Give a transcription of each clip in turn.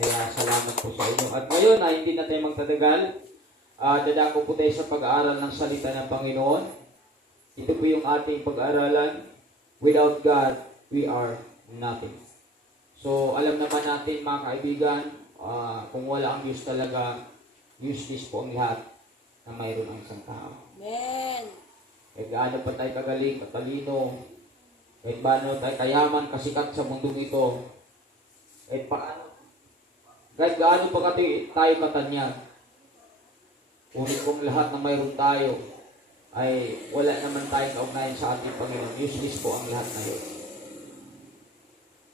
Kaya salamat po sa inyo. At ngayon ay hindi na tayo magtatagal. Dadako po tayo sa pag-aaral ng salita ng Panginoon. Ito po yung ating pag-aaralan. Without God, we are nothing. So, alam naman natin mga kaibigan, kung wala ang Diyos talaga, useless po ang lahat na mayroon ang isang tao. Amen. Kahit gaano pa tayo kagaling, katalino, kahit gaano tayo kayaman, kasikat sa mundong ito, kahit gaano pa tayo katanyag, ngunit kung lahat na mayroon tayo, ay wala naman tayong kaugnayan sa ating Panginoon. Useless po ang lahat na yun.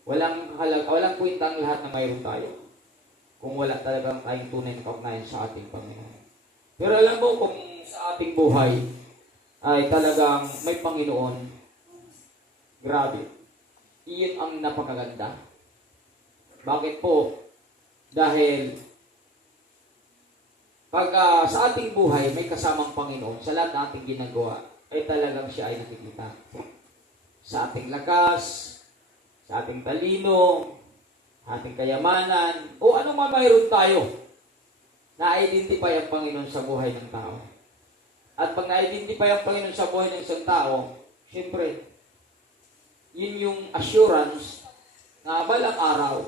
Walang kwenta ang lahat na mayroon tayo kung wala talagang tayong tunay na kaugnayan sa ating Panginoon. Pero alam mo, kung sa ating buhay ay talagang may Panginoon, grabe, iyon ang napakaganda. Bakit po? Dahil pag sa ating buhay may kasamang Panginoon, sa lahat ng ating ginagawa, ay talagang siya ay nakikita. Sa ating lakas, sa ating talino, ating kayamanan, o anong mayroon tayo, na-identify ang Panginoon sa buhay ng tao. At pag na-identify ang Panginoon sa buhay ng isang tao, siyempre, yun yung assurance na balang araw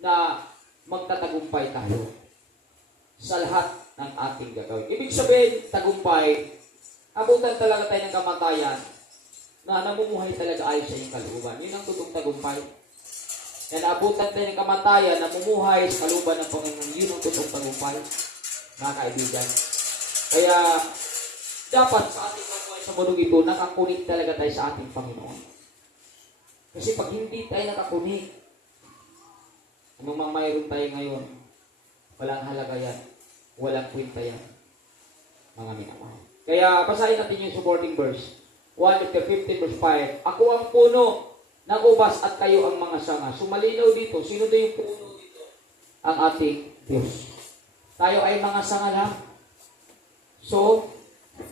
na magtatagumpay tayo sa lahat ng ating gagawin. Ibig sabihin, tagumpay, abutan talaga tayo ng kamatayan na namumuhay talaga ayon sa iyong kalooban. Yun ang totoong tagumpay. Na naabutan tayo ng kamatayan, namumuhay sa kalooban ng Panginoon. Yun ang totoong tagumpay, mga kaibigan. Kaya, dapat sa ating pagbuhay sa mundong ito, nakakunik talaga tayo sa ating Panginoon. Kasi pag hindi tayo nakakunik, anong mang mayroon tayo ngayon, walang halaga yan. Walang kwenta yan. Mga minamahal. Kaya, basahin natin yung supporting verse. 1 Peter 15 verse 5. Ako ang puno ng ubas at kayo ang mga sanga. Sumalinaw dito. Sino daw yung puno dito? Ang ating Diyos. Tayo ay mga sanga lang. So,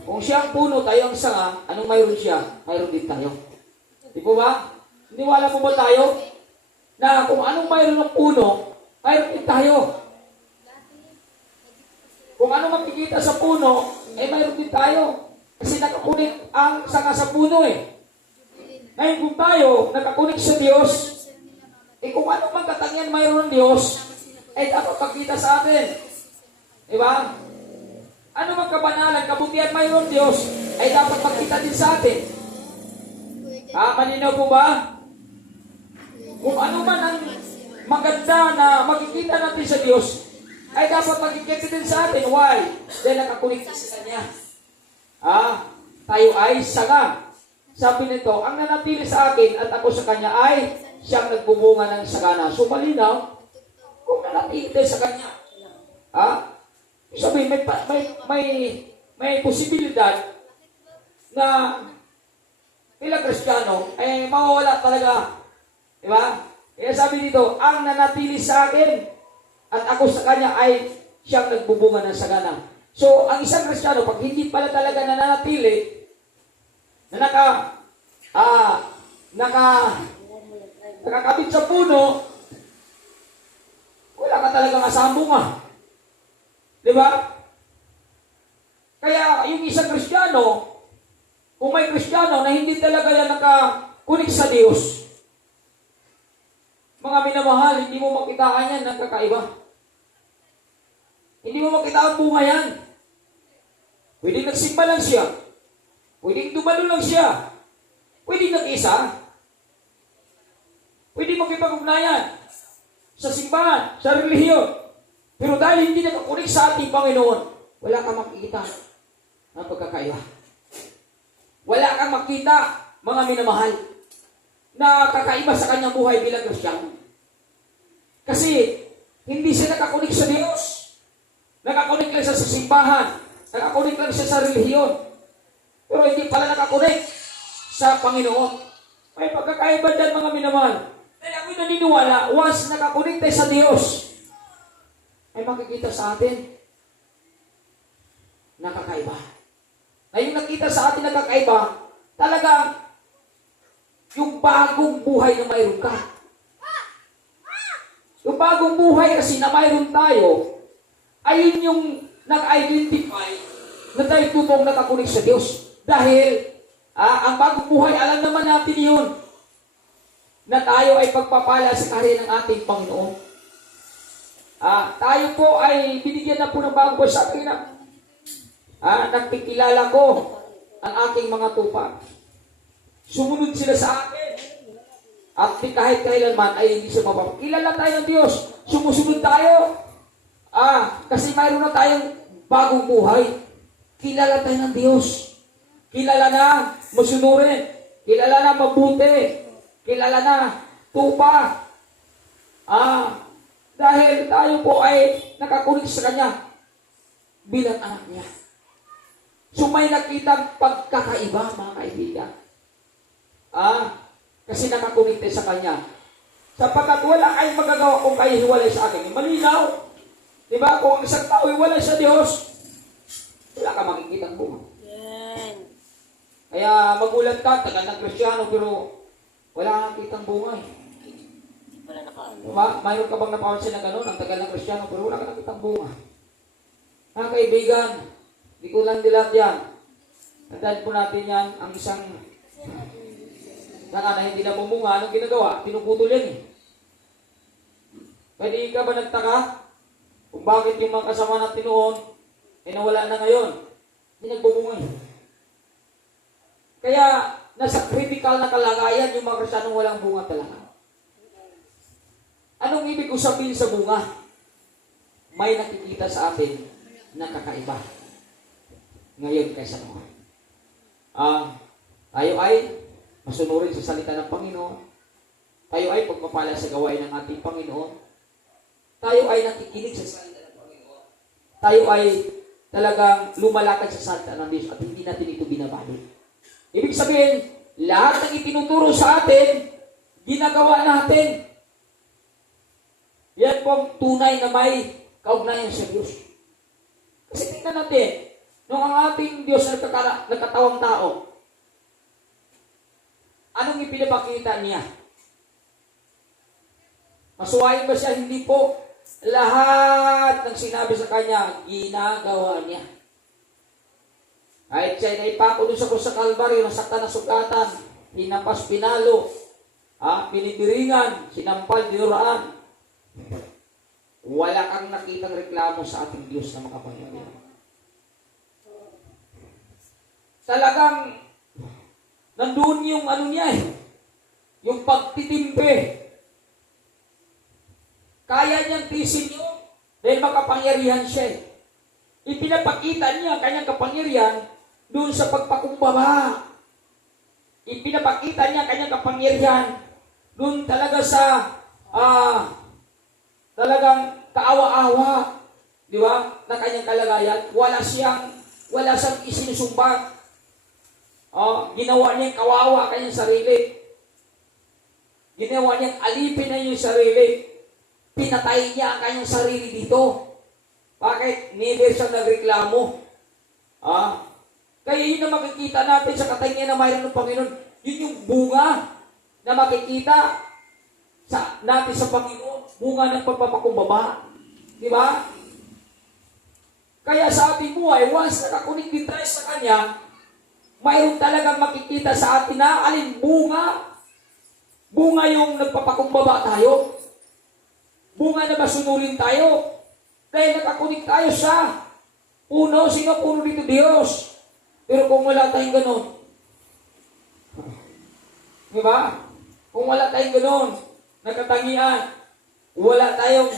kung siya ang puno, tayo ang sanga, anong mayroon siya? Mayroon din tayo. Di po ba? Niwala po ba tayo? Na kung anong mayroon ng puno, mayroon din tayo. Kung ano makikita sa puno, mayroon din tayo. Kasi nakakunik ang sanga sa puno Ngayon kung tayo nakakunik sa Diyos, kung ano mang katangian mayroon ng Diyos, dapat magkita sa atin. Diba? Ano mang kabanalan, kabutihan mayroon ng Diyos, dapat magkita din sa atin. Malinaw po ba? Kung ano man ang maganda na makikita natin sa Diyos, ay dapat magkikita din sa atin. Why? Dahil nakakunik sa Kanya. Tayo ay sanga. Sabi nito, ang nanatili sa akin at ako sa Kanya ay siyang nagbubunga ng sagana. So malinaw, kung nanatili tayo sa Kanya, sabi, may posibilidad na bilang Kristiyano, mawawala talaga. Diba? Kaya sabi dito, ang nanatili sa akin at ako sa Kanya ay siyang nagbubunga ng sagana. So, ang isang Kristiyano, pag hindi pala talaga nananatili, na nakakabit sa puno, wala ka talaga masambunga. Diba? Kaya, yung isang Kristiyano, kung may Kristiyano na hindi talaga yan nakakunik sa Diyos, mga minamahal, hindi mo makitaan yan ng kakaiba. Hindi mo makita ang bunga yan. Pwede nagsimba lang siya. Pwede dumalo lang siya. Pwede nag-isa. Pwede makipag-ugnayan sa simbahan, sa relihiyon. Pero dahil hindi nakakunik sa ating Panginoon, wala kang makikita ng pagkakaiba. Wala kang makita, mga minamahal, na kakaiba sa kanyang buhay bilang Kristiyano. Kasi, hindi siya nakakunik sa Diyos. Nakakunik lang siya sa simbahan. Nakakunik lang siya sa relihiyon. Pero hindi pala nakakunik sa Panginoon. May pagkakaiba dyan, mga minamahal. Dahil ako'y naniniwala, once nakakunik tayo sa Diyos, ay makikita sa atin nakakaiba. Na yung nakita sa atin nakakaiba, talagang yung bagong buhay na mayroon ka. Yung bagong buhay kasi na mayroon tayo, ayun yung nag-identify na tayo tutong nakakunik sa Diyos. Dahil, ang bagong buhay, alam naman natin yun, na tayo ay pagpapala sa kaharian ng ating Panginoon. Tayo po ay binigyan na po ng bagong buhay. Sabi na, nagpikilala ko ang aking mga tupa. Sumunod sila sa akin. At kahit kailanman ay hindi siya mapapakilala tayo ng Diyos. Sumusunod tayo. Kasi mayroon na tayong bagong buhay. Kilala tayo ng Diyos. Kilala na masunurin. Kilala na mabuti. Kilala na tupa. Dahil tayo po ay nakakunik sa Kanya bilang anak niya. So may nakitang pagkakaiba, mga kaibigan. Kasi nakakunik tayo sa Kanya. Sapagkat wala kayong magagawa kung kayo hiwalay sa akin. Malinaw. Diba? Kung ang isang tao hiwalay sa Diyos, wala ka makikitang bunga. Yan. Kaya magulat ka, tagal ng Kristiyano, pero wala kang kitang bunga eh. Wala na ka. Diba? Mayroon ka bang napapansin na gano'n, ang tagal ng Kristiyano, pero wala ka nakitang bunga. Mga kaibigan, di ko lang dilat yan. Tandaan po natin yan, ang isang na hindi na bumunga, anong ginagawa? Pinuputol yan eh. Pwede ka ba nagtaka kung bakit yung mga kasama natin noon ay nawala na ngayon? Hindi nagbubunga eh. Kaya, nasa critical na kalagayan yung mga Kristiyanong walang bunga talaga. Anong ibig ko sabihin sa bunga? May nakikita sa atin na kakaiba. Ngayon kaysa noon. Tayo ay masunurin sa salita ng Panginoon. Tayo ay pagpapala sa gawain ng ating Panginoon. Tayo ay nakikinig sa salita ng Panginoon. Tayo ay talagang lumalakad sa salita ng Diyos at hindi natin ito binabalik. Ibig sabihin, lahat ng itinuturo sa atin, ginagawa natin. Yan po ang tunay na may kaugnayan sa Diyos. Kasi tingnan natin, nung ang ating Diyos nagkatawang tao, anong ipinapakita niya? Masuwayin ba siya? Hindi po. Lahat ng sinabi sa kanya, ginagawa niya. Kahit siya naipako doon sa Kalbaryo, nasaktan ng sugatan, hinampas, pinalo, pinibiringan, sinampal, dinuraan. Wala kang nakitang reklamo sa ating Diyos na makapangyarihan. Talagang nandun yung niya eh. Yung pagtitimpe. Kaya niyang tisin yun. Dahil makapangyarihan siya eh. Ipinapakita niya ang kanyang kapangyarihan doon sa pagpakumbaba. Ipinapakita niya ang kanyang kapangyarihan doon talaga sa talagang kaawa-awa. Di ba? Na kanyang kalagayan. Wala siyang isinusumbat. Ginawa niyang kawawa kanyang sarili. Ginawa niyang alipin na yung sarili. Pinatay niya ang kanyang sarili dito. Bakit? Never siya nagreklamo. Kaya yun na makikita natin sa katangian na mayroon ng Panginoon. Yun yung bunga na makikita natin sa Panginoon. Bunga ng pagpapakumbaba. Di ba? Kaya sa ating buhay, once nakakunik din tayo sa Kanya, mayroon talagang makikita sa atin na alin bunga. Bunga yung nagpapakumbaba tayo. Bunga na masunurin tayo. Dahil nakakunik tayo sa puno. Sino puno dito? Diyos. Pero kung wala tayong ganun, di ba? Kung wala tayong ganun, nakatangian, wala tayong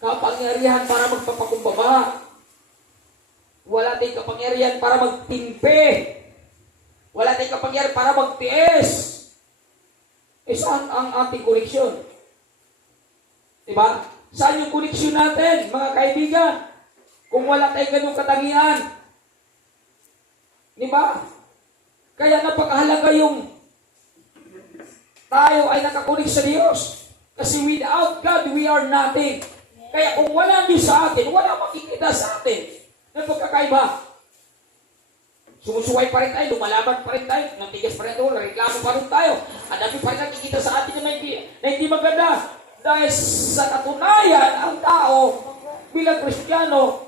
kapangyarihan para magpapakumbaba. Wala tayong kapangyarihan para magtimpe. Wala tayong kapangyarihan para magtiis. Saan ang ating koneksyon? Diba? Saan yung koneksyon natin, mga kaibigan? Kung wala tayong ganung katangian. Diba? Kaya napakahalaga yung tayo ay nakakunik sa Diyos. Kasi without God, we are nothing. Kaya kung wala Diyos sa atin, wala makikita sa atin. Na pagkakaiba. Sumusuway pa rin tayo, lumalaban pa rin tayo, natigas pa rin tayo, reklamo pa rin tayo. Ang dami pa rin nakikita sa atin na hindi maganda. Dahil sa katunayan, ang tao bilang Kristiyano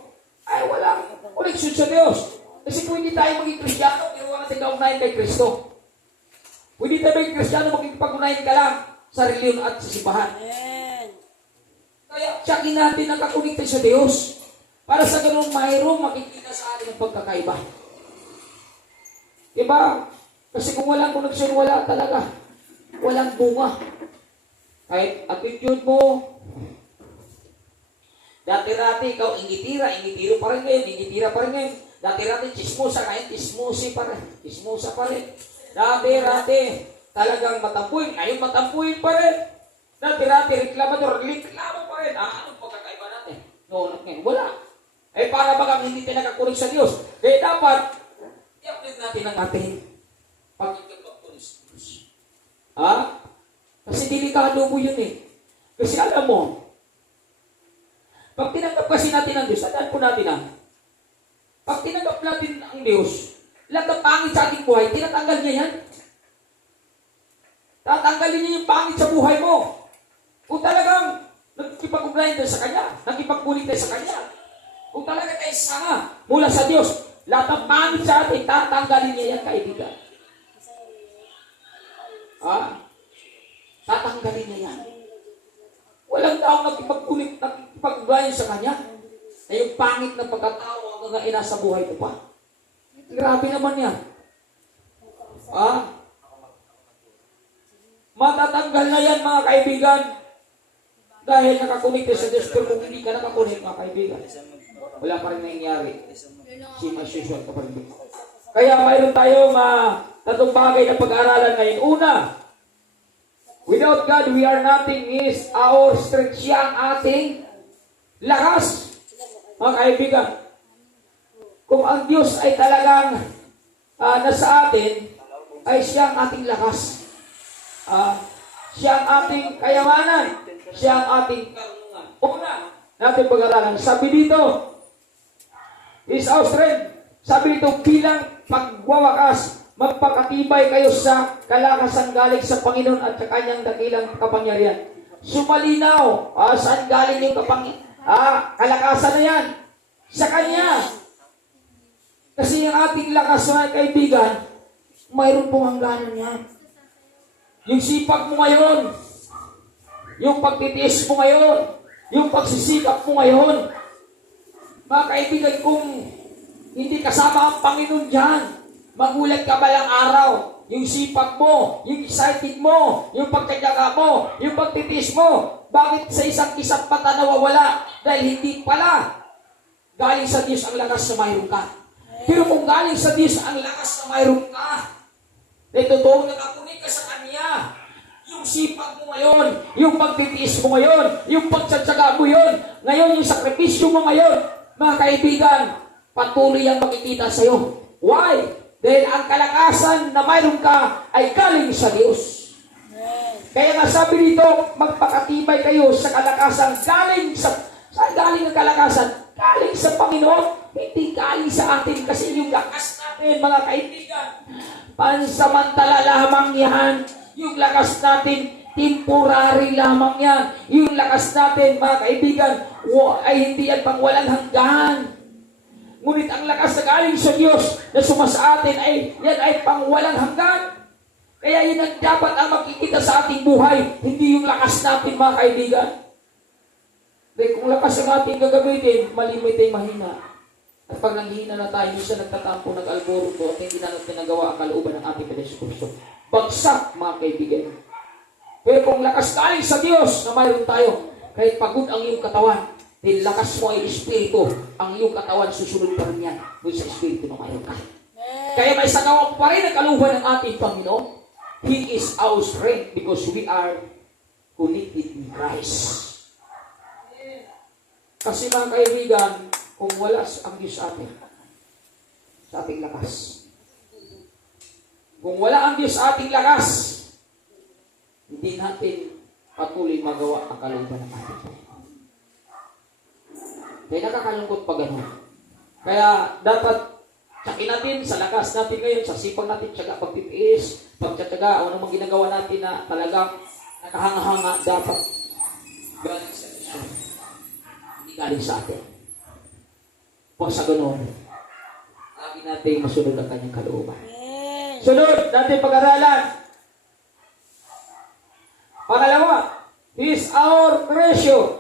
ay walang koneksyon sa Diyos. Kasi kung hindi tayo maging Kristiyano, pero wala natin kaugnayan kay Kristo. Kung hindi tayo maging Kristiyano, magkikipag-unayan ka lang sa reliyon at sa simbahan. Amen. Kaya tsakin natin ang kakonekte sa Diyos para sa ganun mayroong makikita sa atin ang pagkakaiba. Diba? Kasi kung walang koneksyon, wala talaga. Walang bunga. Kahit attitude mo, dati-dati ikaw ingitiro pa rin ngayon, ingitira pa rin ngayon. Dati-dati chismosa, ngayon chismosa pa rin. Dati-dati talagang matampuin, ngayon matampuin pa rin. Dati-dati reklamo pa rin. Anong pagkakaiba natin? Noon at ngayon, wala. Eh para bagang hindi tayo nakakunik sa Diyos. Eh dapat, i-update natin ang ating pagkakapagkunik sa Diyos. Ha? Kasi delikado mo yun eh. Kasi alam mo, pag tinanggap kasi natin ang Diyos, tandaan po natin pag tinanggap natin ang Diyos, lahat ng pangit sa ating buhay, tinatanggal niya yan. Tatanggalin niya yung pangit sa buhay mo. Kung talagang nagkipag-ugnayan tayo sa Kanya, nagkipag-ulit tayo sa Kanya, kung talaga tayo sanga mula sa Diyos, lahat ng pangit sa atin, tatanggalin niya yan, kaibigan. Tatanggalin niya yan. Walang taong nagkipag-ugnayan sa Kanya, na yung pangit na pagkatao hanggang inasa buhay ko pa. Grabe naman yan. Matatanggal na yan, mga kaibigan. Dahil nakakonekte sa Diyos. Pero kung hindi ka nakakonekte, mga kaibigan, wala pa rin nangyayari. As usual ka pa rin. Kaya mayroon tayong tatlong bagay na pag-aaralan ngayon. Una, without God, we are nothing. Is our strength. Siya ang ating lakas. Mga kaibigan, kung ang Diyos ay talagang nasa atin, ay siya ang ating lakas. Siya ang ating kayamanan. Siya ang ating karunungan. Una, natin pag-aralan. Sabi dito, is our strength. Sabi dito, bilang pagwawakas, magpakatibay kayo sa kalakasan galing sa Panginoon at sa kanyang dakilang kapangyarihan. Sumalinaw, saan galing yung kalakasan na yan? Sa Kanya. Kasi yung ating lakas, mga kaibigan, mayroon pong hangganan yan. Yung sipag mo ngayon, yung pagtitiis mo ngayon, yung pagsisikap mo ngayon, mga kaibigan, kung hindi kasama ang Panginoon dyan, magulat ka balang araw, yung sipag mo, yung excited mo, yung pagkatyaga mo, yung pagtitiis mo, bakit sa isang kisap mata nawawala? Dahil hindi pala galing sa Diyos ang lakas na mayroon ka. Pero kung galing sa Diyos ang lakas na mayroon ka, dahil totoong nakakunik ka sa Kanya, yung sipag mo ngayon, yung pagtitiis mo ngayon, yung pagtsatsaga mo yun, ngayon yung sakripisyo mo ngayon, mga kaibigan, patuloy ang makikita sa iyo. Why? Dahil ang kalakasan na mayroon ka ay galing sa Diyos. Kaya nga sabi dito, magpakatibay kayo sa kalakasan galing sa... Saan galing ang kalakasan? Galing sa Panginoon, hindi galing sa atin. Kasi yung lakas natin, mga kaibigan, pansamantala lamang yan. Yung lakas natin, temporary lamang yan. Yung lakas natin, mga kaibigan, ay hindi yan pang walang hanggan. Ngunit ang lakas na galing sa Diyos na sumasa atin ay yan ay pang walang hanggan. Kaya yun ang dapat ang makikita sa ating buhay, hindi yung lakas natin, mga kaibigan. Dahil kung lakas ang ating gagamitin, malimit ay mahina. At pag nanghina na tayo, minsan nagtatampo, nag-alboroto, at hindi na natin nagawa ang kalooban ng ating Panginoon. Bagsak, mga kaibigan. Pero kung lakas galing sa Diyos na mayroon tayo, kahit pagod ang iyong katawan, dahil lakas mo ay espiritu, ang iyong katawan susunod pa rin yan doon sa espiritu na mayroon ka. Kaya may sagawa pa rin ang kalooban ng ating Panginoon. He is our strength because we are connected in Christ. Kasi mga kaibigan, kung wala ang Diyos sa ating lakas. Kung wala ang Diyos sa ating lakas, hindi natin patuloy magawa ang kalooban ng ating Panginoon. Kaya nakakalungkot pa gano'n. Kaya dapat tsakin natin sa lakas natin ngayon, sa sipag natin, tsaga pagtitiis, pagtsatsaga, o anong ginagawa natin na talagang nakahanga-hanga dapat. galing sa atin. Kung sa ganun, lagi natin masunod ang kanyang kalooban. Amen. Sunod natin pag-aralan. Pangalawa, He is our treasure.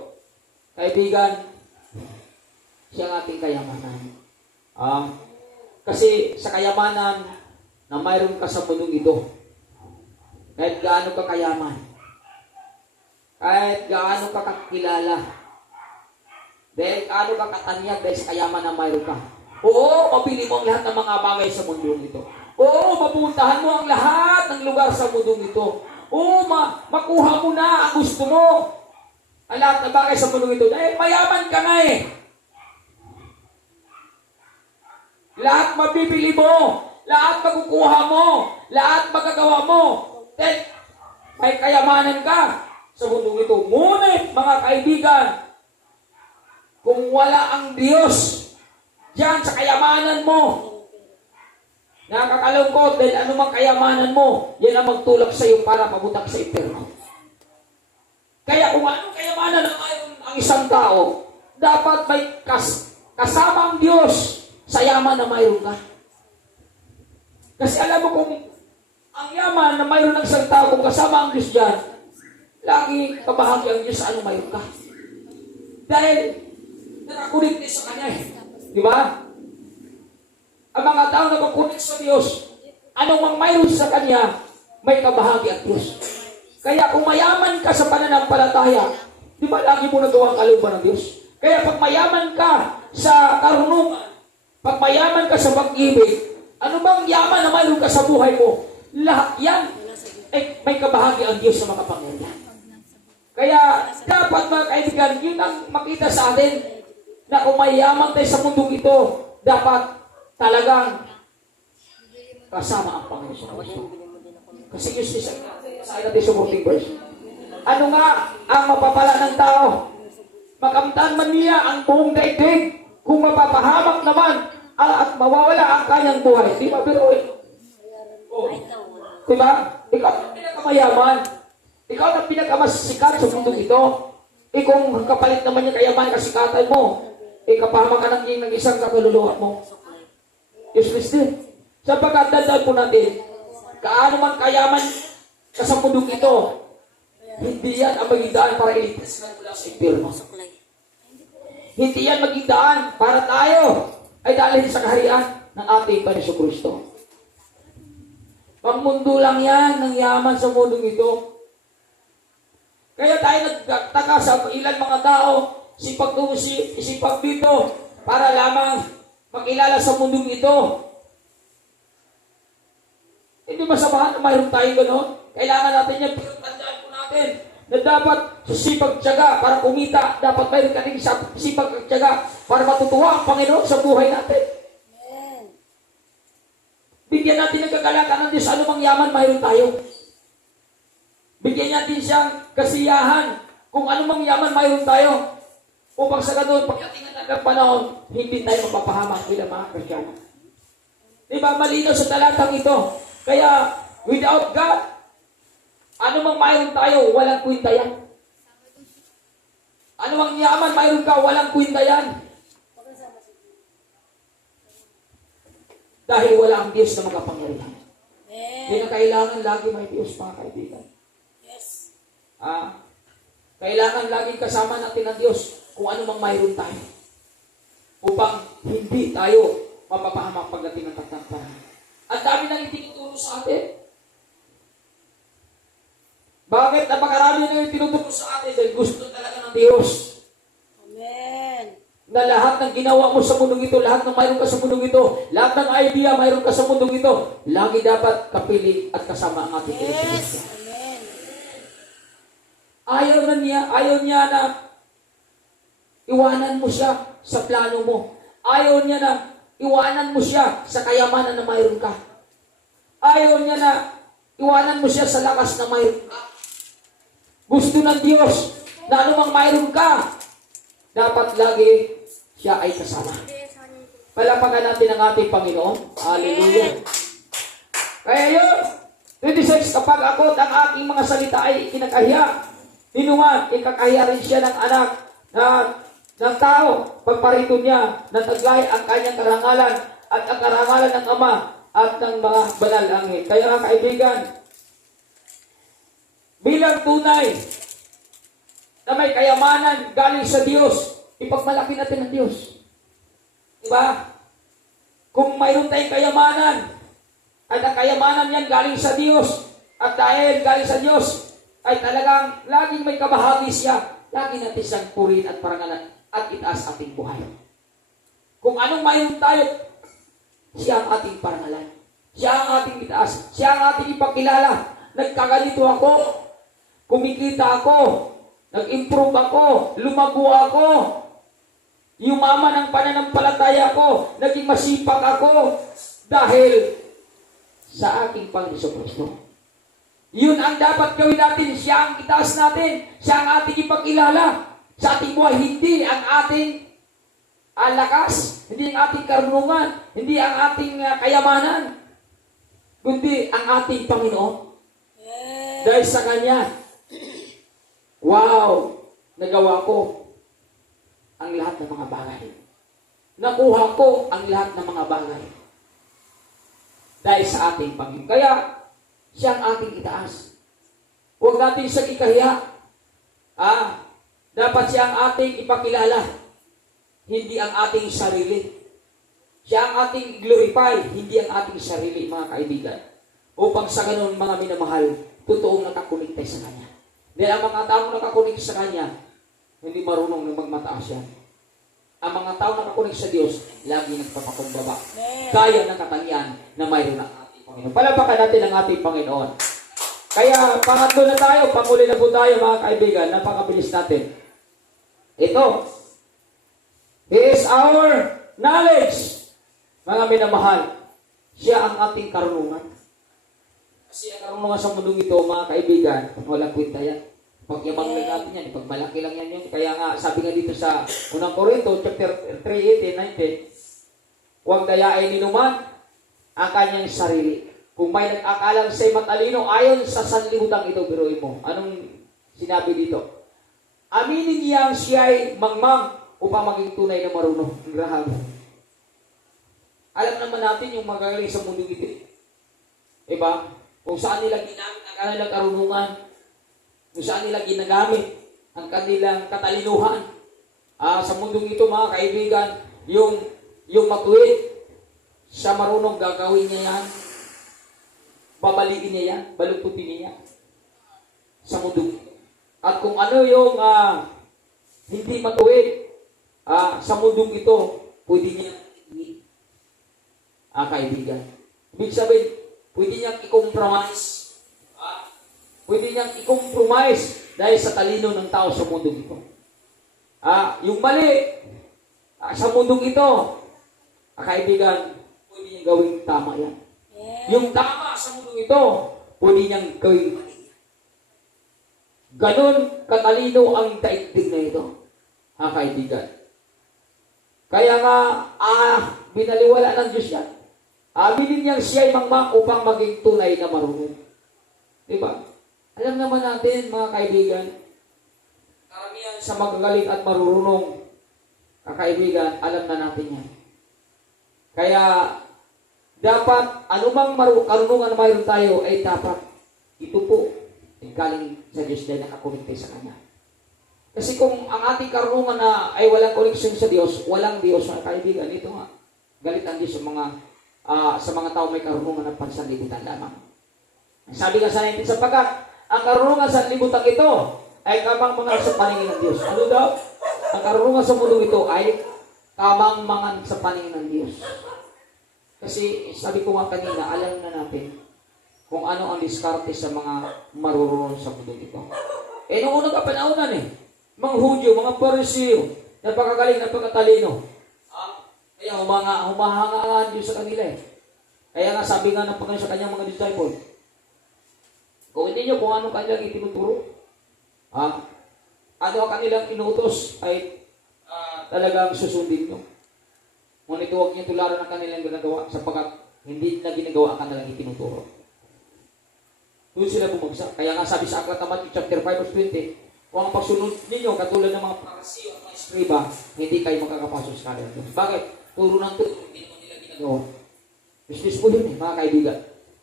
Kaibigan, siya ang ating kayamanan. Kasi sa kayamanan na mayroon ka sa mundong ito, kahit gaano ka kayaman, kahit gaano ka kakilala, dahil gaano ka katanyag dahil sa kayaman na mayroon ka. Oo, mabili mo ang lahat ng mga bagay sa mundong ito. Oo, mapuntahan mo ang lahat ng lugar sa mundong ito. Oo, makuha mo na ang gusto mo. Ang lahat ng bagay sa mundong ito. Dahil mayaman ka nga eh. Lahat mabibili mo. Lahat makukuha mo. Lahat magagawa mo. Dahil may kayamanan ka sa mundong ito. Ngunit, mga kaibigan, kung wala ang Diyos diyan sa kayamanan mo, nakakalungkot dahil anumang kayamanan mo, yan ang magtulak sa iyo para pabutak sa impyerno. Kaya kung anong kayamanan na mayroon ang isang tao, dapat may kasama ang Diyos sa yaman na mayroon ka. Kasi alam mo kung ang yaman na mayroon ng isang tao, kung kasama ang Diyos dyan, lagi kabahagi ang Diyos sa anong mayroon ka. Dahil nakakunik din sa Kanya eh. Di ba? Ang mga tao na nakakunik sa Diyos, anong mang mayroon sa Kanya, may kabahagi ang Diyos. Kaya kung mayaman ka sa pananampalataya, di ba lagi mo nagawa ang kalooban ng Diyos? Kaya pag mayaman ka sa karunungan, pag mayaman ka sa pag-ibig, ano bang yaman na mayroon ka sa buhay mo, lahat yan, may kabahagi ang Diyos sa mga pangyayari. Kaya dapat mga kaibigan, yun ang makita sa atin, na kung mayaman tayo sa mundong ito, dapat talagang kasama ang Panginoon sa Kristo. Kasi yung sa natin sa 14 verse. Ano nga ang mapapala ng tao? Makamtan man niya ang buong daigdig kung mapapahamak naman at mawawala ang kanyang buhay. Di ba, pero oh. Diba? Ikaw ang pinakamayaman. Ikaw ang pinakamasikat sa mundong ito. Kung kapalit naman yung kayaman kasikatan mo, kapahamak ka ng isang kakaluluwa mo. Useless din. Sapagkat dandaan po natin, kaano man kayaman ka sa mundong ito, hindi yan ang maging daan para iligtas ka mula sa impyerno. Hindi yan maging daan para tayo ay dalhin sa kaharian ng ating Panginoon Kristo. Pangmundo lang yan ng yaman sa mundong ito. Kaya tayo nagtaka sa ilan mga tao, sipag dito, para lamang makilala sa mundong ito. Hindi masamahan na mayroon tayo gano'n. Kailangan natin yan, pero tandaan po natin na dapat sipag-tiyaga para kumita. Dapat mayroon ka rin sipag-tiyaga para matutuwa ang Panginoon sa buhay natin. Amen. Bigyan natin ng kagalakan ng Diyos, anumang yaman mayroon tayo. Bigyan natin siyang kasiyahan kung anumang yaman mayroon tayo. Upang sa ganun, pagdating ng panahon, hindi tayo mapapahamak bilang mga Kristiyano. Diba, malinaw sa talatang ito. Kaya, without God, anumang mayroon tayo, walang kwenta yan. Anumang yaman mayroon ka, walang kwenta yan. Dahil wala ang Diyos na makapangyarihan. Hindi na kailangan lagi may Diyos, mga kaibigan. Yes. Kailangan laging kasama natin ang Diyos kung ano mang mayroon tayo. Upang hindi tayo mapapahamak pagdating ng tatlong. Ang dami nang itinuturo sa atin. Bakit napakarami nang itinuturo sa atin? Dahil gusto talaga ng Diyos. Amen. Na lahat ng ginawa mo sa mundong ito, lahat ng mayroon ka sa mundong ito, lahat ng idea mayroon ka sa mundong ito, lagi dapat kapiling at kasama ang ating Diyos. Yes. Amen. Ayaw niya na iwanan mo siya sa plano mo. Ayaw niya na iwanan mo siya sa kayamanan na mayroon ka. Ayaw niya na iwanan mo siya sa lakas na mayroon ka. Gusto ng Diyos na anumang mayroon ka, dapat lagi siya ay kasama. Palapakan natin ang ating Panginoon. Hallelujah. Kaya yun, 26, kapag ako at ang aking mga salita ay kinakahiya, dinuman, ikakahiya rin siya ng anak na ng tao, pagparito niya, nataglay ang kanyang karangalan at ang karangalan ng Ama at ng mga banal anghel. Kaya nga kaibigan, bilang tunay na may kayamanan galing sa Diyos, ipagmalaki natin ang Diyos. Diba? Kung mayroon tayong kayamanan, at ang kayamanan yan galing sa Diyos, at dahil galing sa Diyos, ay talagang laging may kabahagi siya, lagi natin siyang purihin at parangalan at itaas ating buhay. Kung anong mayroon tayo, siya ang ating parangalan. Siya ang ating itaas. Siya ang ating ipakilala. Nagkaganito ako, kumikita ako, nag-improve ako, lumago ako, yumaman ang pananampalataya ko, naging masipag ako dahil sa ating Panginoon Kristo. Yun ang dapat gawin natin. Siya ang itaas natin. Siya ang ating ipakilala sa ating buhay. Hindi ang ating lakas, hindi ang ating karunungan, hindi ang ating kayamanan, kundi ang ating Panginoon. Yes. Dahil sa Kanya, wow, nagawa ko ang lahat ng mga bagay. Nakuha ko ang lahat ng mga bagay. Dahil sa ating Panginoon. Kaya, siya ang ating itaas. Huwag natin siya ikahiya. Dapat siya ang ating ipakilala. Hindi ang ating sarili. Siya ang ating glorify, hindi ang ating sarili, mga kaibigan. Upang sa ganun, mga minamahal, totoong nakakunik tayo sa Kanya. Dahil ang mga taong nakakunik sa Kanya, hindi marunong na magmataas yan. Ang mga taong nakakunik sa Diyos, lagi nagpapakumbaba. Kaya ng katangian na mayroon ang ating Panginoon. Palapakan natin ang ating Panginoon. Kaya, pangatlo na tayo, panguli na po tayo, mga kaibigan, napakabilis natin. Ito, He is our knowledge. Mga minamahal, siya ang ating karunungan. Kasi ang karunungan sa mundong ito, mga kaibigan, walang kwenta yan. Pagyabang lang natin yan, pagmalaki lang yan yun. Kaya nga, sabi nga dito sa unang Korinto, chapter 3, 18, 19, huwag dayain ni naman ang kanyang sarili. Kung may nag-akalang siya'y matalino, ayon sa sanlibutan ito, biruin mo. Anong sinabi dito? Aminin niyang siya'y mangmang upang maging tunay na marunong. Grabe. Alam naman natin yung magagaling sa mundo ito. Diba? Kung saan nila ginamit ang kanilang karunungan, kung saan nila ginagamit ang kanilang katalinuhan. Sa mundong ito, mga kaibigan, yung matuwid, sa marunong gagawin niya yan, babalikin niya yan, balugputin niya sa mundong ito. At kung ano yung hindi matuwid, sa mundong ito, pwede niya kaibigan. Ibig sabihin, pwede niyang i-compromise. Pwede niyang i-compromise dahil sa talino ng tao sa mundong ito. Yung mali sa mundong ito, kaibigan, pwede niyang gawing tama yan. Yes. Yung tama sa mundong ito, pwede niyang gawing mali. Ganon katalino ang daigdig na ito, kaibigan. Kaya nga, binaliwala ng Diyos yan. Aminin niyang siya'y mangmang upang maging tunay na marunong. Diba? Alam naman natin, mga kaibigan, karamihan sa magagaling at marunong, kaibigan, alam na natin yan. Kaya, dapat, anumang karunungan na mayroon tayo, ay dapat, ito po, ay galing sa Diyos dahil nakakonekte sa Kanya. Kasi kung ang ating karunungan na ay walang koneksyon sa Diyos, walang Diyos, mga kaibigan, ito nga, galit ang Diyos sa mga tao may karunungan ng pansanlibutan lamang. Sabi nga sa 19, sapagkat ang karunungan sa libutan ito ay kamang-mangan sa paningin ng Diyos. Ano daw? Ang karunungan sa mundo ito ay kamang-mangan sa paningin ng Diyos. Kasi sabi ko nga kanina, alam na natin kung ano ang diskarte sa mga marurunong sa mundo ito. Noong unang kapanahonan mga Hudyo, mga Parisiyo, napakagaling, napakatalino. Kaya humahanga ang Diyos sa kanila Kaya nga sabi nga ng Panginoon sa kanyang mga disciple, kung hindi nyo kung anong kanilang itinuturo, ano ang kanilang inutos ay talagang susundin nyo. Ngunit huwag nyo tularan ang kanilang ginagawa sapagkat hindi na ginagawa ang kanilang itinuturo. Doon sila bumagsak. Kaya nga sabi sa Aklat ng Matthew chapter 5 verse 20, kung ang pagsunod ninyo katulad ng mga Parisiyo at mga eskriba, hindi kayo makakapasok sa kanya. Bakit? Turo ng turo, hindi naman nila ginagawa. Business po yun mga kaibigan.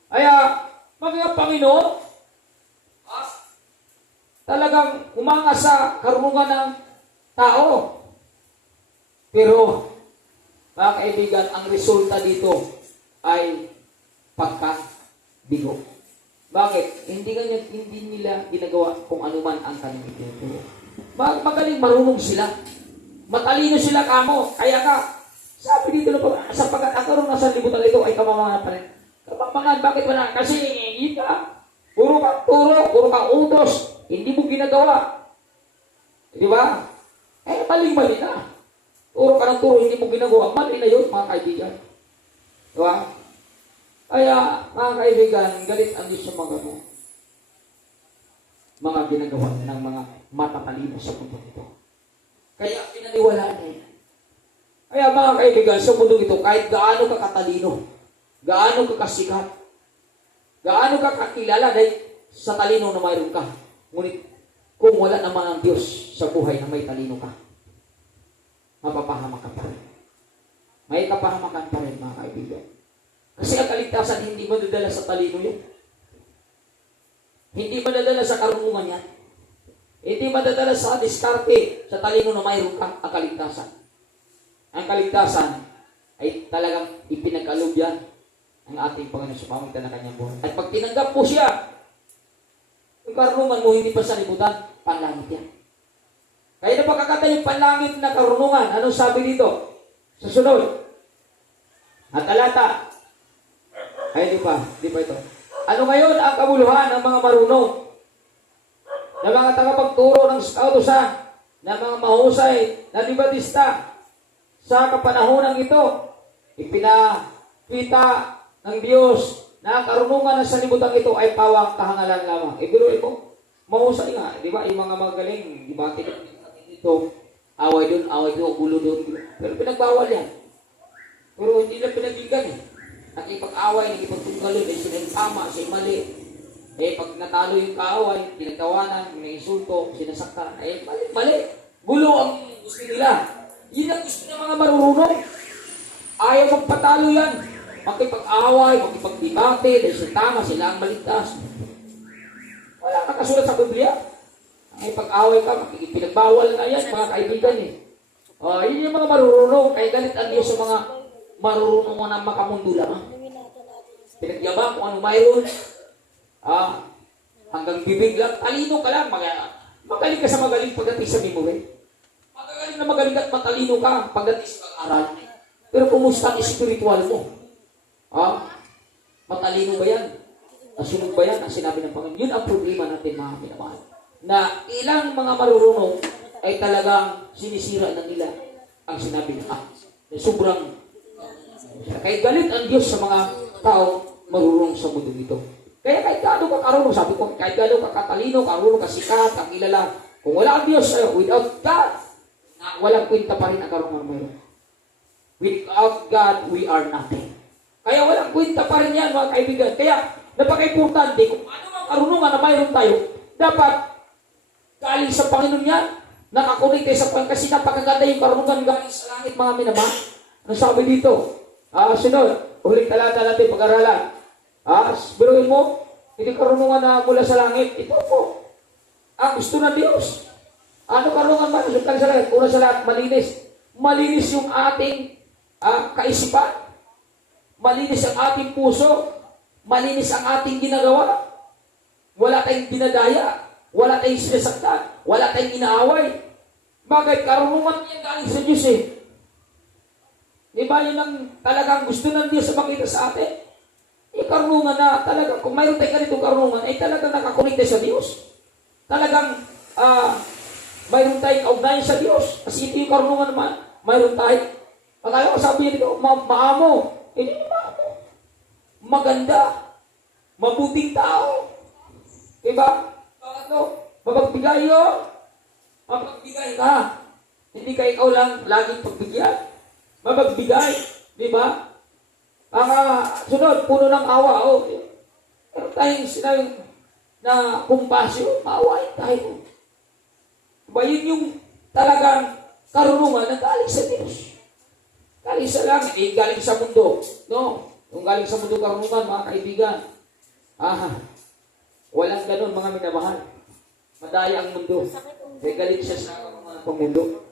Kaya, mga Panginoon, talagang umangas sa karunungan ng tao. Pero, mga kaibigan, ang resulta dito ay pagkabigo. Bakit? Hindi nila ginagawa kung ano man ang kanilang tinuturo. Magaling marunong sila. Matalino sila kamo. Kaya ka, sabi dito na sa pagkakaroon ng sanlibutan ito ay kamamangan pa rin. Kamamangan, bakit wala? Kasi hindi ka. Puro kang turo, puro kang utos. Hindi mo ginagawa. Di ba? Eh, mali-mali na. Turo ka ng turo, hindi mo ginagawa. Mali na yun, mga kaibigan. Di ba? Kaya, mga kaibigan, galit ang Diyos sa mga ginagawa ng mga matatalino sa mundo ito. Kaya, pinaniwalaan niya. Kaya, mga kaibigan, sa mundo ito, kahit gaano ka katalino, gaano ka kasikat, gaano ka kakilala dahil sa talino na mayroon ka. Ngunit, kung wala naman ang Diyos sa buhay na may talino ka, mapapahamak ka pa rin. May kapahamakan pa rin, mga kaibigan. Kasi ang kaligtasan hindi madadala sa talino yan. Hindi madadala sa karunungan yan. Hindi madadala sa diskarte, sa talino na mayroon ka, ang kaligtasan. Ang kaligtasan ay talagang ipinag-aloob yan ang ating Panginoon sa pamamagitan ng kanyang buhay. At pag tinanggap mo siya, yung karunungan mo hindi pa sa libutan, panlangit yan. Kaya na pagkakata yung panlangit na karunungan, anong sabi dito? Sa sunod, at talata, ay, di pa ito. Ano ngayon ang kabuluhan ng mga marunong? Ng mga tagapagturo ng kautusan, ng mga mahusay na libatista sa kapanahonang ito, ipinakita ng Diyos na ang karunungan ng sanlibutan ito ay pawang kahangalan lamang. Ibiruin mo, mahusay nga, di ba? Yung mga magaling, di ba? Ito, away doon, gulo doon. Pero pinagbawal yan. Pero hindi na pinagbigan eh. Nakipag-away, nakipagtunggalon, ay sinagtama, siya mali. Eh, pag natalo yung kaaway, pinagtawanan, may insulto, sinasaktan, eh, mali. Gulo ang gusto nila. Yun ang gusto ng mga marunong. Ayaw magpatalo yan. Makipag-away, makipag-debate, dahil siya tama, sila ang maligtas. Wala ka kasulat sa Biblia. Ay, pag-away ka, pinagbawal na yan, mga kaibigan eh. Yun yung mga marunong, kaya galit ang Diyos sa mga marunong mo na makamundo lang. Pinagyabang kung ano mayroon. Hanggang bibig lang. Talino ka lang. Magaling ka sa magaling pagdating sa memory. Magaling at matalino ka pagdating sa pag-aral. Pero kumusta ang spiritual mo? Matalino ba yan? Nasunod ba yan ang sinabi ng Panginoon? Yun ang problema natin, mga minamahal. Na ilang mga marunong ay talagang sinisira na nila ang sinabi na sobrang kahit galit ang Diyos sa mga tao marunong sa mundo nito. Kaya kahit gaano ka karunong, sabi ko, kahit gaano ka katalino, karunong ka sikat, kakilala, kung wala ang Diyos sa'yo, without God, walang kwenta pa rin ang karunungan mayroon. Without God, we are nothing. Kaya walang kwenta pa rin yan, mga kaibigan. Kaya napaka-importante, kung ano ang karunungan na mayroon tayo, dapat galing sa Panginoon yan, nakakunik tayo sa Panginoon, kasi napakaganda yung karunungan galing sa langit, mga minamahal. Ano sabi dito? Sunod, huling talata natin pag-aralan. Biruin mo, hindi karunungan na mula sa langit. Ito po, ang gusto ng Diyos. Ano karunungan ba? Sultan sa langit. Una sa lahat, malinis. Malinis yung ating kaisipan. Malinis ang ating puso. Malinis ang ating ginagawa. Wala tayong dinadaya. Wala tayong sinasaktan. Wala tayong inaaway. Bakit? Karunungan niya galing sa Diyos eh. Diba yun ang talagang gusto ng Diyos sa makita sa atin? Karunungan na talagang, kung mayroon tayo ganitong karunungan, ay talagang nakakonekte sa Diyos. Talagang, mayroon tayong kaugnayan sa Diyos. Kasi ito yung karunungan naman, mayroon tayo. Akala ko sabi niya dito, maamo. Hindi maamo. Maganda. Mabuting tao. Diba? Mapagbigay yun. Mapagbigay ka. Hindi ka ikaw lang laging pagbigyan. Mapagbigay, di ba? Ang sunod, puno ng awa. Pero tayong sinayong na kumpasyon, maawain tayo. Diba yun yung talagang karunungan na galing sa Diyos. Galing sa langit, galing sa mundo. No? Kung galing sa mundo karunungan, mga kaibigan, walang ganun, mga minamahal. Madaya ang mundo. Kaya galing siya sa mga pamundo.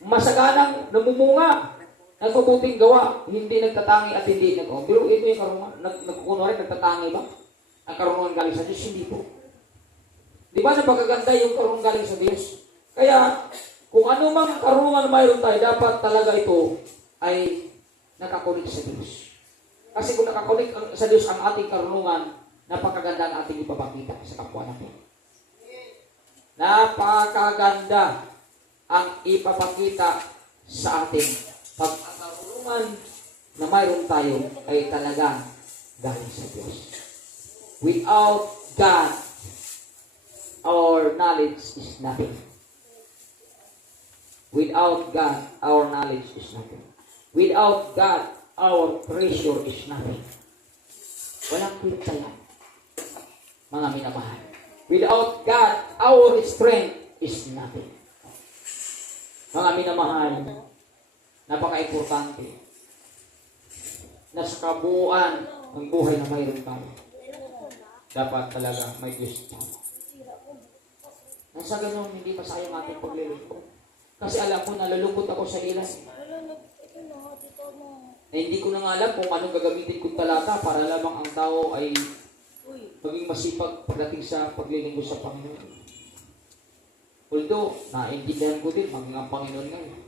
Masaganang namumunga, nagpuputing gawa, hindi nagtatangi at hindi pero ito yung karunungan. Nagkukunwari, nagtatangi ba? Ang karunungan galing sa Diyos, hindi po. Di ba napagaganda yung karunungan galing sa Diyos? Kaya, kung ano mang karunungan mayroon tayo, dapat talaga ito ay nakakunik sa Diyos. Kasi kung nakakunik sa Diyos ang ating karunungan, napakaganda ang ating ipapakita sa kapwa natin. Napakaganda ang ipapakita sa atin pag ang karunungan na mayroon tayo ay talagang galing sa Diyos. Without God, our knowledge is nothing. Without God, our knowledge is nothing. Without God, our treasure is nothing. Walang kwenta yan, mga minamahal. Without God, our strength is nothing. Mga minamahal, napaka-importante na sa kabuuan ng buhay na mayroon tayo, dapat talaga may Diyos tayo. Nasa ganun, hindi masayang ating paglilingkod. Kasi alam ko, nalulungkot ako sa ilan. Na hindi ko na nga alam kung anong gagamitin kong talata para lamang ang tao ay maging masipag pagdating sa paglilingkod sa Panginoon. Although, naintindihan ko din, maging ang Panginoon ngayon.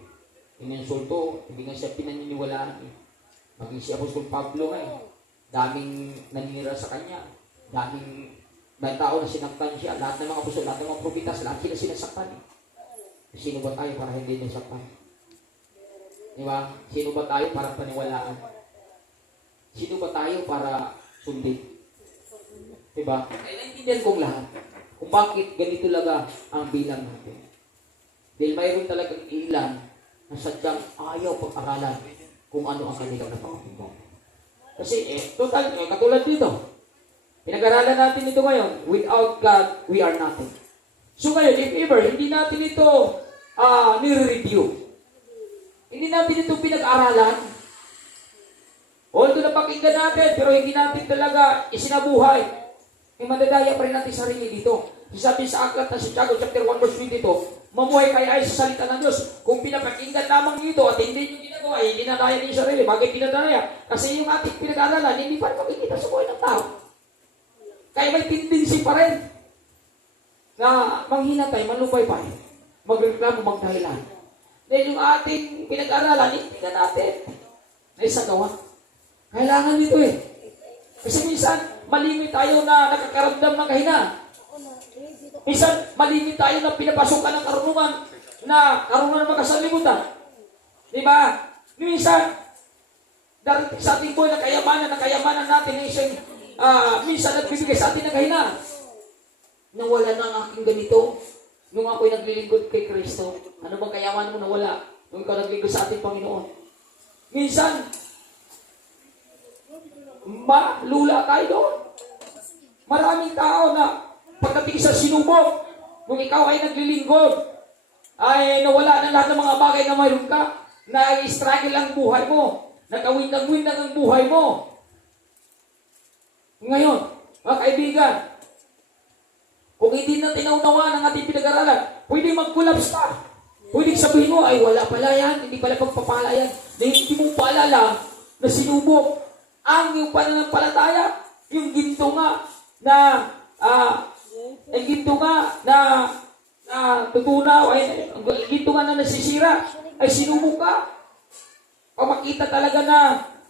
Ininsulto, hindi nga siya pinaniniwalaan. Maging si Apostol Pablo ngayon. Daming naninira sa kanya. Daming may tao na sinaktan siya. Lahat ng mga apostol, lahat ng mga probitas, lahat sila sinasaktan. Sino ba tayo para hindi nasaktan? Di ba? Sino ba tayo para paniwalaan? Sino ba tayo para sundin? Di ba? Ay naintindihan kong lahat kung bakit ganito talaga ang bilang natin. Dahil mayroon talagang ilan na sadyang ayaw pag-aralan kung ano ang kanilang napakinggan. Kasi katulad dito, pinag-aralan natin ito ngayon, without God, we are nothing. So ngayon, if ever, hindi natin ito nire-review, hindi natin ito pinag-aralan, although napakinggan natin, pero hindi natin talaga isinabuhay, madadaya pa rin natin sarili dito. Sabi sa aklat na Santiago chapter 1 verse 22, mamuhay kayo ay sa salita ng Diyos. Kung pinapakinggan lamang ito at hindi nyo ginagawa, hindi nadaya niyo sarili. Bakit dinadaya? Kasi yung ating pinag-aralan, hindi pa rin makikita sa buhay ng tao. Kaya may tendency pa rin na manghinatay, manlupay-pay, magreklamo, magdahilan. Dahil yung ating pinag-aralan, hindi na natin na isagawa. Kailangan nito eh. Kasi minsan, malimit tayo na nakakaramdam ng kahinaan. Minsan, malimit tayo na pinapasukan ng karunungan na karunungan ng makasalimutan. Di ba? Minsan, darating sa ating buhay na kayamanan natin na isang minsan nagbibigay sa atin ng kahinaan. Nawala na ang aking ganito nung ako'y naglilingkod kay Kristo. Ano bang kayaman mo nawala nung ikaw naglingkod sa ating Panginoon? Minsan, malula tayo doon. Maraming tao na pagdating sa sinubok, nung ikaw ay naglilingkod, ay nawala na lahat ng mga bagay na mayroon ka, na-struggle ang buhay mo, nagawin ang buhay mo. Ngayon, mga kaibigan, kung hindi natin naunawaan ang ating pinag-aralan, pwede mag-collapse ka. Pwede sabihin mo, ay wala pala yan, hindi pala pagpapala yan. Dahil hindi mo paalala na sinubok ang iyong pananampalataya, yung ginto nga na tutunaw, ay ginto nga na nasisira, ay sinubok ka. Pamakita talaga na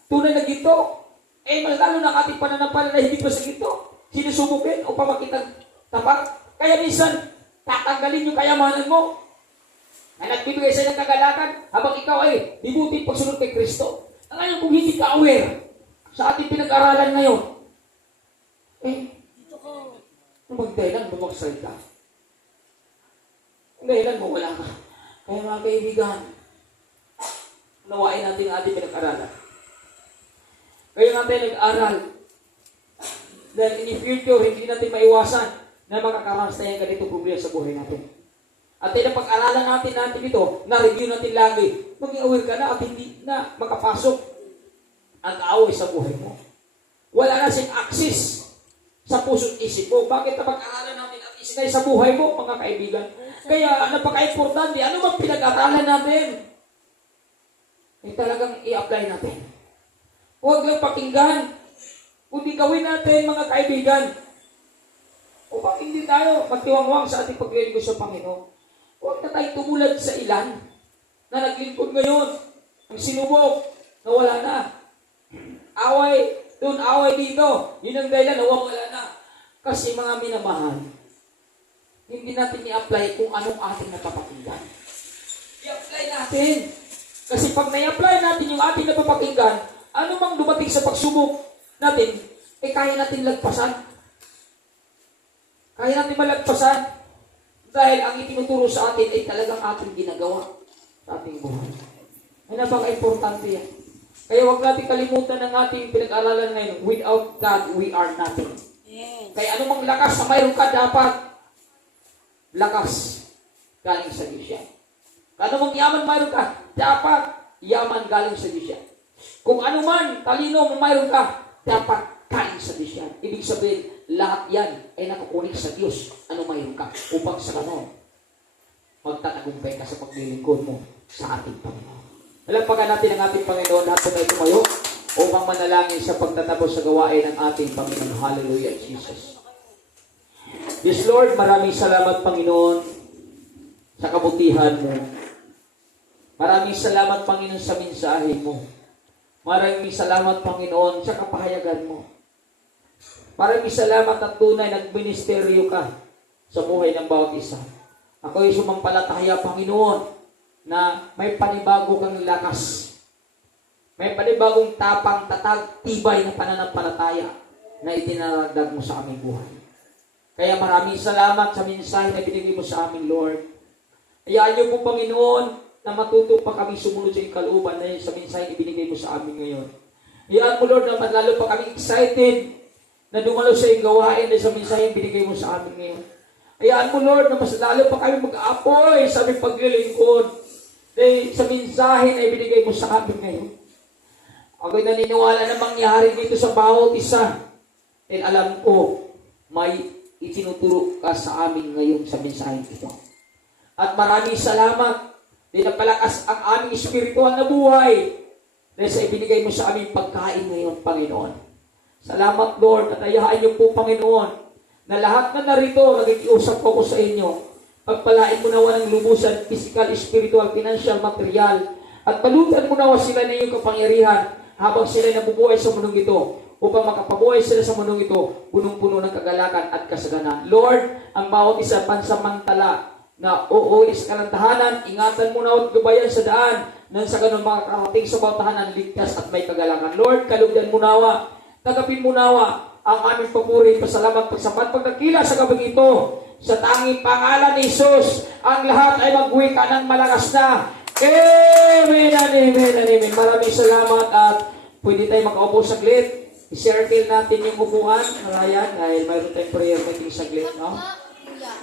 tunay na ginto, mas lalo na ang ating pananampalataya na hindi pa sa ginto, sinusubukin o pamakita tapat. Kaya minsan, tatanggalin yung kayamanan mo na nagbibigay sa ng kagalakan habang ikaw ay dibutin pagsunod kay Kristo. Ngayon, kung hindi ka aware sa ating pinag-aralan ngayon, magdahilan mo magsalita. Ang dahilan mo, wala ka. Kaya mga kaibigan, nawain natin ang ating pinag-aralan. Kaya natin nag-aral. Dahil in the future, hindi natin maiwasan na makakaranas tayong ganito problema sa buhay natin. At napag-aralan natin ito, na-review natin lagi, maging aware ka na at hindi na makapasok ang kaaway sa buhay mo. Wala na siyang access sa puso't isip mo. Bakit napag-aralan natin at isinay sa buhay mo, mga kaibigan? Kaya napaka-importante, ano bang pinag-aralan natin? Ay talagang i-apply natin. Huwag lang pakinggan. Kundi gawin natin, mga kaibigan. Upang hindi tayo magtiwangwang sa ating paglilingkod sa Panginoon. Huwag na tayo tumulad sa ilan na naglingkod ngayon. Ang sinubok, nawala na. Away, doon, away dito. Yun ang dahilan, nawawala na. Kasi mga minamahal, hindi natin i-apply kung anong ating napapakinggan. I-apply natin. Kasi pag na-apply natin yung ating napapakinggan, ano mang dumating sa pagsubok natin, kaya natin lagpasan. Kaya natin malagpasan. Dahil ang itinuturo sa atin ay talagang ating ginagawa sa ating buhay. Ay napaka-importante yan. Kaya huwag natin kalimutan ng ating pinag-aralan ngayon, without God, we are nothing. Yes. Kaya anumang lakas na mayroon ka, dapat lakas galing sa Diyos yan. Anumang yaman mayroon ka, dapat yaman galing sa Diyos yan. Kung anuman talino mayroon ka, dapat galing sa Diyos yan. Ibig sabihin, lahat yan ay nakakunik sa Diyos. Ano mayroon ka? Upang sa kanon, magtatagumpay ka sa paglilingkod mo sa ating Panginoon. Nalampagan natin ang ating Panginoon at tayo tumayo upang manalangin sa pagtatapos sa gawain ng ating Panginoon. Hallelujah, Jesus. Yes, Lord, maraming salamat, Panginoon, sa kabutihan mo. Maraming salamat, Panginoon, sa mensahe mo. Maraming salamat, Panginoon, sa kapahayagan mo. Maraming salamat at tunay nagministeryo ka sa buhay ng bawat isa. Ako ay sumampalataya, Panginoon, na may panibago kang lakas. May panibagong tapang, tatag, tibay na pananampalataya na itinaragdag mo sa aming buhay. Kaya maraming salamat sa mensahe na binigay mo sa amin, Lord. Hayaan niyo po, Panginoon, na matuto pa kami sumunod sa ikalooban na sa mensahe na ibinigay mo sa amin ngayon. Hayaan mo, Lord, na lalo pa kami excited na dumalo sa iyong gawain na sa mensahe na binigay mo sa amin ngayon. Hayaan mo, Lord, na mas lalo pa kami mag-aapoy sa aming paglilingkod sa mensahe na ibinigay mo sa amin ngayon. Ako'y naniniwala na mangyari dito sa bawat isa. Dahil alam ko, may itinuturo ka sa amin ngayon sa mensahe ito. At maraming salamat din na palakas ang aming espiritual na buhay dahil sa ibinigay mo sa aming pagkain ngayon, Panginoon. Salamat, Lord, at ayahaan niyo po, Panginoon, na lahat na narito, nakikiusap po ako sa inyo. Pagpalain mo na walang lubusan, physical, spiritual, financial, material, at palutan mo na sila na iyong kapangyarihan habang sila nabubuhay sa mundong ito, upang makapabuhay sila sa mundong ito, punong-puno ng kagalakan at kasaganan. Lord, ang bawat isa pansamantala na uuwi sa kalantahanan, ingatan mo na at gabayan sa daan, nang sa ganun makakarating sa bawat tahanan, ligtas at may kagalakan. Lord, kalugdan mo nawa, tagapin mo nawa ang aming papuri, pasalamat, pagsapat, pagdakila sa gabing ito. Sa tanging pangalan ni Jesus, ang lahat ay magwi ka ng malakas na. Amen and amen and amen. Maraming salamat at pwede tayo makaupo saglit. I-circle natin yung upuan. Ayan, dahil mayroon tayong prayer meeting saglit, no? Kuya.